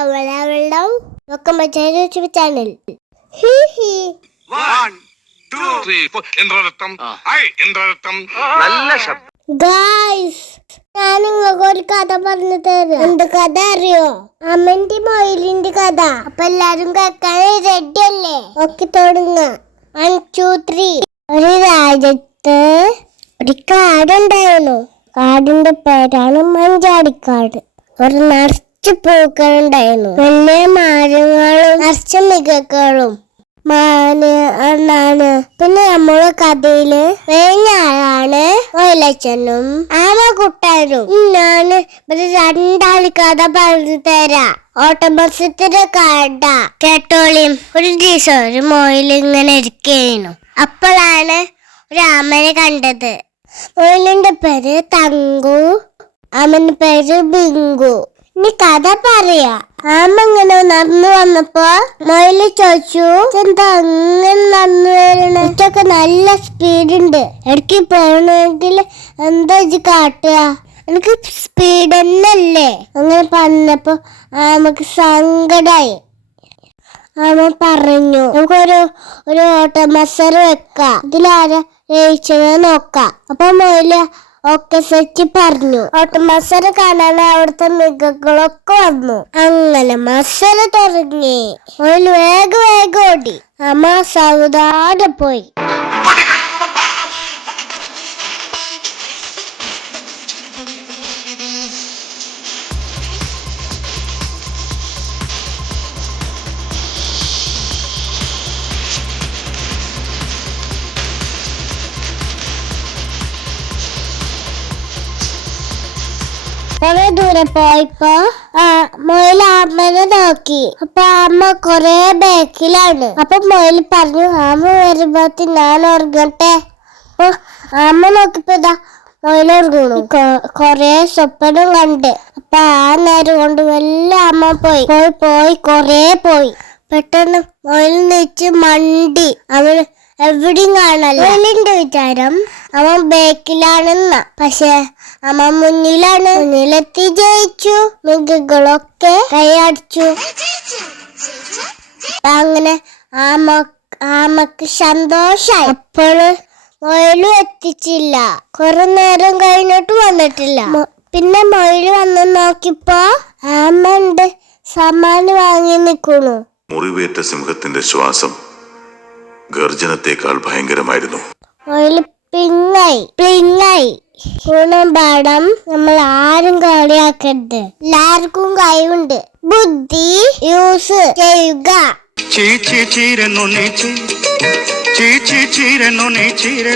Welcome my YouTube channel. One, two, three, four. Indrarattam. Hi, Indrarattam. Guys, ഞാൻ നിങ്ങൾക്ക് ഒരു കഥ പറഞ്ഞു തരാം. എന്ത് കഥ അറിയോ? അമ്മന്റെ മൊയിലിന്റെ കഥ. അപ്പൊ എല്ലാരും കേൾക്കാൻ റെഡി അല്ലേ? ഓക്കെ തുടങ്ങാം. 1 2 3. ഒരു രാജ്യത്ത് ഒരു കാടുണ്ടായിരുന്നു. കാടിന്റെ പേരാണ് മഞ്ചാടിക്കാട്. ഒരു നിറച്ച് പൂക്കളുണ്ടായിരുന്നു. വലിയ മരങ്ങളും നിറച്ച മൃഗങ്ങളും മാനാണ്. പിന്നെ നമ്മളെ കഥയില് ആളാണ് മൊയിലച്ചനും ആമക്കുട്ടനും. ഞാന് ഒരു രണ്ടാളി കഥ പറഞ്ഞു തരാം. ഓട്ടമത്സരത്തിന്റെ കഥ കേട്ടോളിയും. ഒരു ദിവസം ഒരു മൊയിൽ ഇങ്ങനെ ഇരിക്കുന്നു. അപ്പോഴാണ് ഒരു ആമനെ കണ്ടത്. മൊയിലിന്റെ പേര് തങ്കു, ആമന്റെ പേര് ബിങ്കു. ഇനി കഥ പറയാ. ആമ ഇങ്ങനെ നടന്നു വന്നപ്പോ മൊയില് ചോദിച്ചു, എന്താ അങ്ങനെ നടന്നു വരണേ? ഇതൊക്കെ നല്ല സ്പീഡ് ഉണ്ട്, ഇടയ്ക്ക് പോകണമെങ്കിൽ എന്താ ഇത് കാട്ടുക? എനിക്ക് സ്പീഡ് തന്നെയല്ലേ? അങ്ങനെ പറഞ്ഞപ്പോ ആമക്ക് സങ്കടായി. ആമ പറഞ്ഞു, നമുക്കൊരു ഓട്ട മത്സരം വെക്കാം, ഇതിലാരാ ജയിച്ചത് നോക്കാം. അപ്പൊ മൊയില് ഒക്കെ സെറ്റ് പറഞ്ഞു. ഓട്ട മത്സരം കാണാൻ അവിടുത്തെ മൃഗങ്ങളൊക്കെ വന്നു. അങ്ങനെ മത്സരം തുടങ്ങി. മൊയിൽ വേഗം ഓടി. അമ്മ സാവധാനം പോയി. കുറെ ദൂരെ പോയപ്പോ മൊയിൽ അമ്മനെ നോക്കി. അപ്പൊ അമ്മ കൊറേ ബാക്കിലാണ്. അപ്പൊ മൊയിൽ പറഞ്ഞു, അമ്മ വരുമ്പോത്തി ഞാൻ ഉറങ്ങട്ടെ. അപ്പൊ അമ്മ നോക്കിയപ്പോ ഇതാ മൊയിൽ ഉറങ്ങണു. കൊറേ സ്വപ്നം കണ്ട്. അപ്പൊ ആ നേരം കൊണ്ട് വല്ല അമ്മ പോയി കൊറേ പോയി. പെട്ടെന്ന് മൊയിൽ നീച്ച് മണ്ടി. അവൻ എവിടെയും കാണല്ല. മൊയിലിന്റെ വിചാരം അവൻ ബാക്കിലാണെന്ന. പക്ഷെ അമ്മ മുന്നിലെത്തി ജയിച്ചു. മൃഗങ്ങളൊക്കെ കൈയടിച്ചു. അങ്ങനെ ആമക്ക് സന്തോഷായി. അപ്പോള് മൊയിലും എത്തിച്ചില്ല. കുറെ നേരം കഴിഞ്ഞിട്ട് വന്നിട്ടില്ല. പിന്നെ മൊയില് വന്ന് നോക്കിയപ്പോ ആമണ്ട് സമ്മാനം വാങ്ങി നിൽക്കുന്നു. മുറിവേറ്റ സിംഹത്തിന്റെ ശ്വാസം ഗർജനത്തെക്കാൾ ഭയങ്കരമായിരുന്നു. മൊയില് പ്ലിങ്ങായി. ഗുണപാഠം നമ്മൾ ആരും കളിയാക്കരുത്. എല്ലാവർക്കും കഴിവുണ്ട്. ബുദ്ധി യൂസ് ചെയ്യുക. ചീരനു നീ ചീര